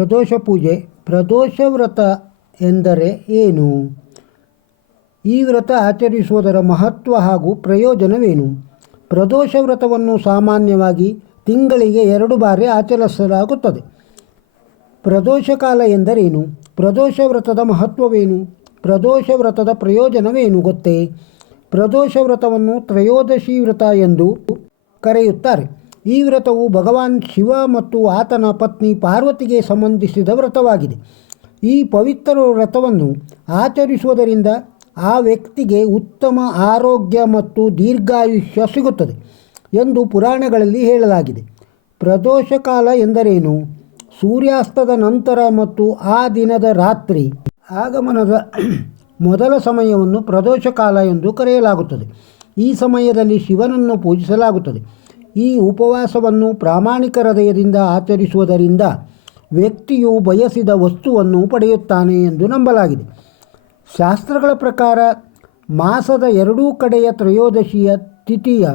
ಪ್ರದೋಷ ಪೂಜೆ. ಪ್ರದೋಷ ವ್ರತ ಎಂದರೆ ಏನು? ಈ ವ್ರತ ಆಚರಿಸುವುದರ ಮಹತ್ವ ಹಾಗೂ ಪ್ರಯೋಜನವೇನು? ಪ್ರದೋಷ ವ್ರತವನ್ನು ಸಾಮಾನ್ಯವಾಗಿ ತಿಂಗಳಿಗೆ 2 ಬಾರಿ ಆಚರಿಸಲಾಗುತ್ತದೆ. ಪ್ರದೋಷ ಕಾಲ ಎಂದರೇನು? ಪ್ರದೋಷ ವ್ರತದ ಮಹತ್ವವೇನು? ಪ್ರದೋಷ ವ್ರತದ ಪ್ರಯೋಜನವೇನು ಗೊತ್ತೇ? ಪ್ರದೋಷ ವ್ರತವನ್ನು ತ್ರಯೋದಶಿ ವ್ರತ ಎಂದು ಕರೆಯುತ್ತಾರೆ. ಈ ವ್ರತವು ಭಗವಾನ್ ಶಿವ ಮತ್ತು ಆತನ ಪತ್ನಿ ಪಾರ್ವತಿಗೆ ಸಂಬಂಧಿಸಿದ ವ್ರತವಾಗಿದೆ. ಈ ಪವಿತ್ರ ವ್ರತವನ್ನು ಆಚರಿಸುವುದರಿಂದ ಆ ವ್ಯಕ್ತಿಗೆ ಉತ್ತಮ ಆರೋಗ್ಯ ಮತ್ತು ದೀರ್ಘಾಯುಷ್ಯ ಸಿಗುತ್ತದೆ ಎಂದು ಪುರಾಣಗಳಲ್ಲಿ ಹೇಳಲಾಗಿದೆ. ಪ್ರದೋಷ ಕಾಲ ಎಂದರೇನು? ಸೂರ್ಯಾಸ್ತದ ನಂತರ ಮತ್ತು ಆ ದಿನದ ರಾತ್ರಿ ಆಗಮನದ ಮೊದಲ ಸಮಯವನ್ನು ಪ್ರದೋಷ ಕಾಲ ಎಂದು ಕರೆಯಲಾಗುತ್ತದೆ. ಈ ಸಮಯದಲ್ಲಿ ಶಿವನನ್ನು ಪೂಜಿಸಲಾಗುತ್ತದೆ. ಈ ಉಪವಾಸವನ್ನು ಪ್ರಾಮಾಣಿಕ ಹೃದಯದಿಂದ ಆಚರಿಸುವುದರಿಂದ ವ್ಯಕ್ತಿಯು ಬಯಸಿದ ವಸ್ತುವನ್ನು ಪಡೆಯುತ್ತಾನೆ ಎಂದು ನಂಬಲಾಗಿದೆ. ಶಾಸ್ತ್ರಗಳ ಪ್ರಕಾರ ಮಾಸದ 2 ಕಡೆಯ ತ್ರಯೋದಶಿಯ ತಿಥಿಯ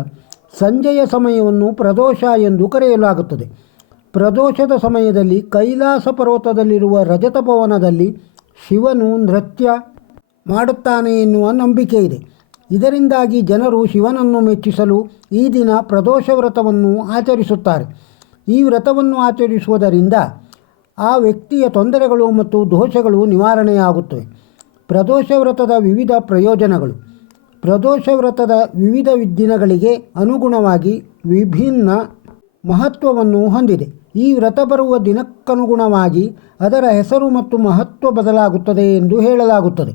ಸಂಜೆಯ ಸಮಯವನ್ನು ಪ್ರದೋಷ ಎಂದು ಕರೆಯಲಾಗುತ್ತದೆ. ಪ್ರದೋಷದ ಸಮಯದಲ್ಲಿ ಕೈಲಾಸ ಪರ್ವತದಲ್ಲಿರುವ ರಜತ ಭವನದಲ್ಲಿ ಶಿವನು ನೃತ್ಯ ಮಾಡುತ್ತಾನೆ ಎನ್ನುವ ನಂಬಿಕೆ ಇದೆ. ಇದರಿಂದಾಗಿ ಜನರು ಶಿವನನ್ನು ಮೆಚ್ಚಿಸಲು ಈ ದಿನ ಪ್ರದೋಷ ವ್ರತವನ್ನು ಆಚರಿಸುತ್ತಾರೆ. ಈ ವ್ರತವನ್ನು ಆಚರಿಸುವುದರಿಂದ ಆ ವ್ಯಕ್ತಿಯ ತೊಂದರೆಗಳು ಮತ್ತು ದೋಷಗಳು ನಿವಾರಣೆಯಾಗುತ್ತವೆ. ಪ್ರದೋಷ ವ್ರತದ ವಿವಿಧ ಪ್ರಯೋಜನಗಳು. ಪ್ರದೋಷ ವ್ರತದ ವಿವಿಧ ದಿನಗಳಿಗೆ ಅನುಗುಣವಾಗಿ ವಿಭಿನ್ನ ಮಹತ್ವವನ್ನು ಹೊಂದಿದೆ. ಈ ವ್ರತ ಬರುವ ದಿನಕ್ಕನುಗುಣವಾಗಿ ಅದರ ಹೆಸರು ಮತ್ತು ಮಹತ್ವ ಬದಲಾಗುತ್ತದೆ ಎಂದು ಹೇಳಲಾಗುತ್ತದೆ.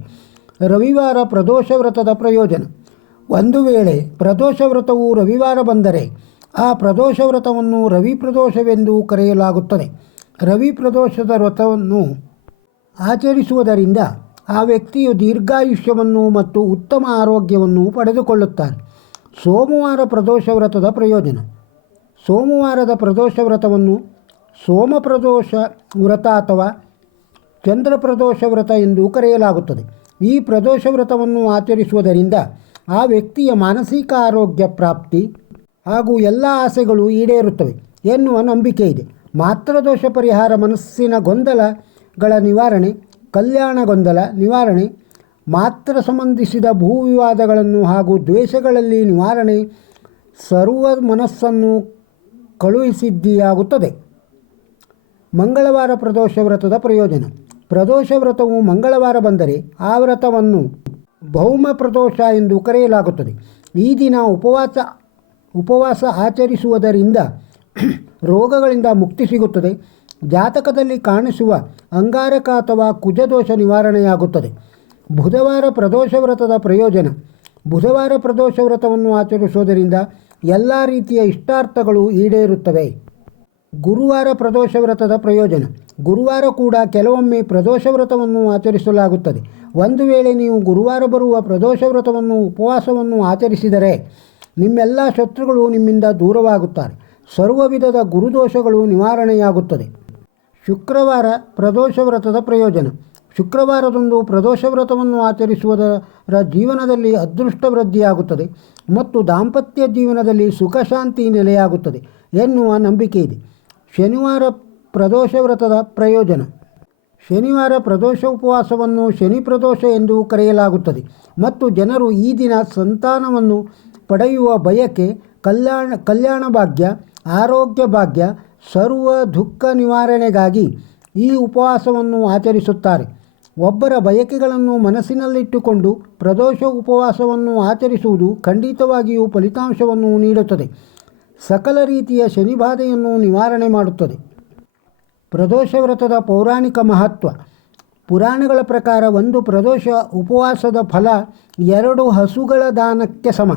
ರವಿವಾರ ಪ್ರದೋಷ ವ್ರತದ ಪ್ರಯೋಜನ. ಒಂದು ವೇಳೆ ಪ್ರದೋಷ ವ್ರತವು ರವಿವಾರ ಬಂದರೆ ಆ ಪ್ರದೋಷ ವ್ರತವನ್ನು ರವಿ ಪ್ರದೋಷವೆಂದು ಕರೆಯಲಾಗುತ್ತದೆ. ರವಿ ಪ್ರದೋಷದ ವ್ರತವನ್ನು ಆಚರಿಸುವುದರಿಂದ ಆ ವ್ಯಕ್ತಿಯು ದೀರ್ಘಾಯುಷ್ಯವನ್ನು ಮತ್ತು ಉತ್ತಮ ಆರೋಗ್ಯವನ್ನು ಪಡೆದುಕೊಳ್ಳುತ್ತಾರೆ. ಸೋಮವಾರ ಪ್ರದೋಷ ವ್ರತದ ಪ್ರಯೋಜನ. ಸೋಮವಾರದ ಪ್ರದೋಷ ವ್ರತವನ್ನು ಸೋಮ ಪ್ರದೋಷ ವ್ರತ ಅಥವಾ ಚಂದ್ರ ಪ್ರದೋಷ ವ್ರತ ಎಂದು ಕರೆಯಲಾಗುತ್ತದೆ. ಈ ಪ್ರದೋಷ ವ್ರತವನ್ನು ಆಚರಿಸುವುದರಿಂದ ಆ ವ್ಯಕ್ತಿಯ ಮಾನಸಿಕ ಆರೋಗ್ಯ ಪ್ರಾಪ್ತಿ ಹಾಗೂ ಎಲ್ಲ ಆಸೆಗಳು ಈಡೇರುತ್ತವೆ ಎನ್ನುವ ನಂಬಿಕೆ ಇದೆ. ಮಾತೃದೋಷ ಪರಿಹಾರ. ಮನಸ್ಸಿನ ಗೊಂದಲಗಳ ನಿವಾರಣೆ, ಕಲ್ಯಾಣ ಗೊಂದಲ ನಿವಾರಣೆ, ಮಾತೃ ಸಂಬಂಧಿಸಿದ ಭೂ ವಿವಾದಗಳನ್ನು ಹಾಗೂ ದ್ವೇಷಗಳಲ್ಲಿ ನಿವಾರಣೆ, ಸರ್ವ ಮನಸ್ಸನ್ನು ಕಳುಹಿಸಿದ್ದಾಗುತ್ತದೆ. ಮಂಗಳವಾರ ಪ್ರದೋಷ ವ್ರತದ ಪ್ರಯೋಜನ. ಪ್ರದೋಷ ವ್ರತವು ಮಂಗಳವಾರ ಬಂದರೆ ಆ ವ್ರತವನ್ನು ಭೌಮ ಪ್ರದೋಷ ಎಂದು ಕರೆಯಲಾಗುತ್ತದೆ. ಈ ದಿನ ಉಪವಾಸ ಆಚರಿಸುವುದರಿಂದ ರೋಗಗಳಿಂದ ಮುಕ್ತಿ ಸಿಗುತ್ತದೆ. ಜಾತಕದಲ್ಲಿ ಕಾಣಿಸುವ ಅಂಗಾರಕ ಅಥವಾ ಕುಜದೋಷ ನಿವಾರಣೆಯಾಗುತ್ತದೆ. ಬುಧವಾರ ಪ್ರದೋಷ ವ್ರತದ ಪ್ರಯೋಜನ. ಬುಧವಾರ ಪ್ರದೋಷ ವ್ರತವನ್ನು ಆಚರಿಸುವುದರಿಂದ ಎಲ್ಲ ರೀತಿಯ ಇಷ್ಟಾರ್ಥಗಳು ಈಡೇರುತ್ತವೆ. ಗುರುವಾರ ಪ್ರದೋಷ ವ್ರತದ ಪ್ರಯೋಜನ. ಗುರುವಾರ ಕೂಡ ಕೆಲವೊಮ್ಮೆ ಪ್ರದೋಷ ವ್ರತವನ್ನು ಆಚರಿಸಲಾಗುತ್ತದೆ. ಒಂದು ವೇಳೆ ನೀವು ಗುರುವಾರ ಬರುವ ಪ್ರದೋಷ ವ್ರತವನ್ನು ಉಪವಾಸವನ್ನು ಆಚರಿಸಿದರೆ ನಿಮ್ಮೆಲ್ಲ ಶತ್ರುಗಳು ನಿಮ್ಮಿಂದ ದೂರವಾಗುತ್ತಾರೆ. ಸರ್ವ ವಿಧದ ಗುರುದೋಷಗಳು ನಿವಾರಣೆಯಾಗುತ್ತದೆ. ಶುಕ್ರವಾರ ಪ್ರದೋಷ ವ್ರತದ ಪ್ರಯೋಜನ. ಶುಕ್ರವಾರದಂದು ಪ್ರದೋಷ ವ್ರತವನ್ನು ಆಚರಿಸುವುದರ ಜೀವನದಲ್ಲಿ ಅದೃಷ್ಟ ವೃದ್ಧಿಯಾಗುತ್ತದೆ ಮತ್ತು ದಾಂಪತ್ಯ ಜೀವನದಲ್ಲಿ ಸುಖ ಶಾಂತಿ ನೆಲೆಯಾಗುತ್ತದೆ ಎನ್ನುವ ನಂಬಿಕೆ ಇದೆ. ಶನಿವಾರ ಪ್ರದೋಷ ವ್ರತದ ಪ್ರಯೋಜನ. ಶನಿವಾರ ಪ್ರದೋಷ ಉಪವಾಸವನ್ನು ಶನಿ ಪ್ರದೋಷ ಎಂದು ಕರೆಯಲಾಗುತ್ತದೆ ಮತ್ತು ಜನರು ಈ ದಿನ ಸಂತಾನವನ್ನು ಪಡೆಯುವ ಬಯಕೆ, ಕಲ್ಯಾಣ ಭಾಗ್ಯ, ಆರೋಗ್ಯ ಭಾಗ್ಯ, ಸರ್ವ ದುಃಖ ನಿವಾರಣೆಗಾಗಿ ಈ ಉಪವಾಸವನ್ನು ಆಚರಿಸುತ್ತಾರೆ. ಒಬ್ಬರ ಬಯಕೆಗಳನ್ನು ಮನಸ್ಸಿನಲ್ಲಿಟ್ಟುಕೊಂಡು ಪ್ರದೋಷ ಉಪವಾಸವನ್ನು ಆಚರಿಸುವುದು ಖಂಡಿತವಾಗಿಯೂ ಫಲಿತಾಂಶವನ್ನು ನೀಡುತ್ತದೆ. ಸಕಲ ರೀತಿಯ ಶನಿಬಾಧೆಯನ್ನು ನಿವಾರಣೆ ಮಾಡುತ್ತದೆ. ಪ್ರದೋಷ ವ್ರತದ ಪೌರಾಣಿಕ ಮಹತ್ವ. ಪುರಾಣಗಳ ಪ್ರಕಾರ ಒಂದು ಪ್ರದೋಷ ಉಪವಾಸದ ಫಲ 2 ಹಸುಗಳ ದಾನಕ್ಕೆ ಸಮ.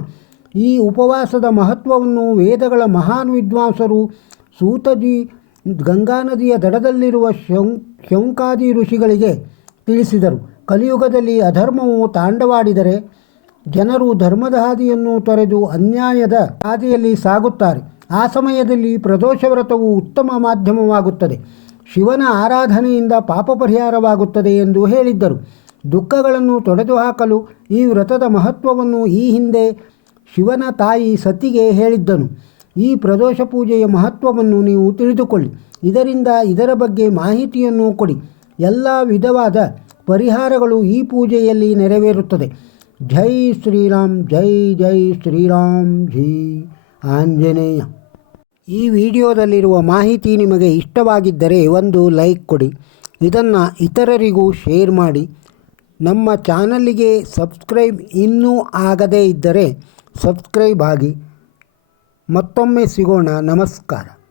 ಈ ಉಪವಾಸದ ಮಹತ್ವವನ್ನು ವೇದಗಳ ಮಹಾನ್ ವಿದ್ವಾಂಸರು ಸೂತಜಿ ಗಂಗಾ ನದಿಯ ದಡದಲ್ಲಿರುವ ಶೌನಕಾದಿ ಋಷಿಗಳಿಗೆ ತಿಳಿಸಿದರು. ಕಲಿಯುಗದಲ್ಲಿ ಅಧರ್ಮವು ತಾಂಡವಾಡಿದರೆ ಜನರು ಧರ್ಮದ ಹಾದಿಯನ್ನು ತೊರೆದು ಅನ್ಯಾಯದ ಹಾದಿಯಲ್ಲಿ ಸಾಗುತ್ತಾರೆ. ಆ ಸಮಯದಲ್ಲಿ ಪ್ರದೋಷ ವ್ರತವು ಉತ್ತಮ ಮಾಧ್ಯಮವಾಗುತ್ತದೆ. ಶಿವನ ಆರಾಧನೆಯಿಂದ ಪಾಪ ಪರಿಹಾರವಾಗುತ್ತದೆ ಎಂದು ಹೇಳಿದ್ದರು. ದುಃಖಗಳನ್ನು ತೊಡೆದುಹಾಕಲು ಈ ವ್ರತದ ಮಹತ್ವವನ್ನು ಈ ಹಿಂದೆ ಶಿವನ ತಾಯಿ ಸತಿಗೆ ಹೇಳಿದ್ದನು. ಈ ಪ್ರದೋಷ ಪೂಜೆಯ ಮಹತ್ವವನ್ನು ನೀವು ತಿಳಿದುಕೊಳ್ಳಿ. ಇದರ ಬಗ್ಗೆ ಮಾಹಿತಿಯನ್ನು ಕೊಡಿ. ಎಲ್ಲ ವಿಧವಾದ ಪರಿಹಾರಗಳು ಈ ಪೂಜೆಯಲ್ಲಿ ನೆರವೇರುತ್ತದೆ. ಜೈ ಶ್ರೀರಾಮ್, ಜೈ ಜೈ ಶ್ರೀರಾಮ್, ಜೈ ಆಂಜನೇಯ. ಈ ವಿಡಿಯೋದಲ್ಲಿರುವ ಮಾಹಿತಿ ನಿಮಗೆ ಇಷ್ಟವಾಗಿದ್ದರೆ ಒಂದು ಲೈಕ್ ಕೊಡಿ. ಇದನ್ನು ಇತರರಿಗೂ ಶೇರ್ ಮಾಡಿ. ನಮ್ಮ ಚಾನಲ್ಲಿಗೆ ಸಬ್ಸ್ಕ್ರೈಬ್ ಇನ್ನೂ ಆಗದೇ ಇದ್ದರೆ ಸಬ್ಸ್ಕ್ರೈಬ್ ಆಗಿ. ಮತ್ತೊಮ್ಮೆ ಸಿಗೋಣ. ನಮಸ್ಕಾರ.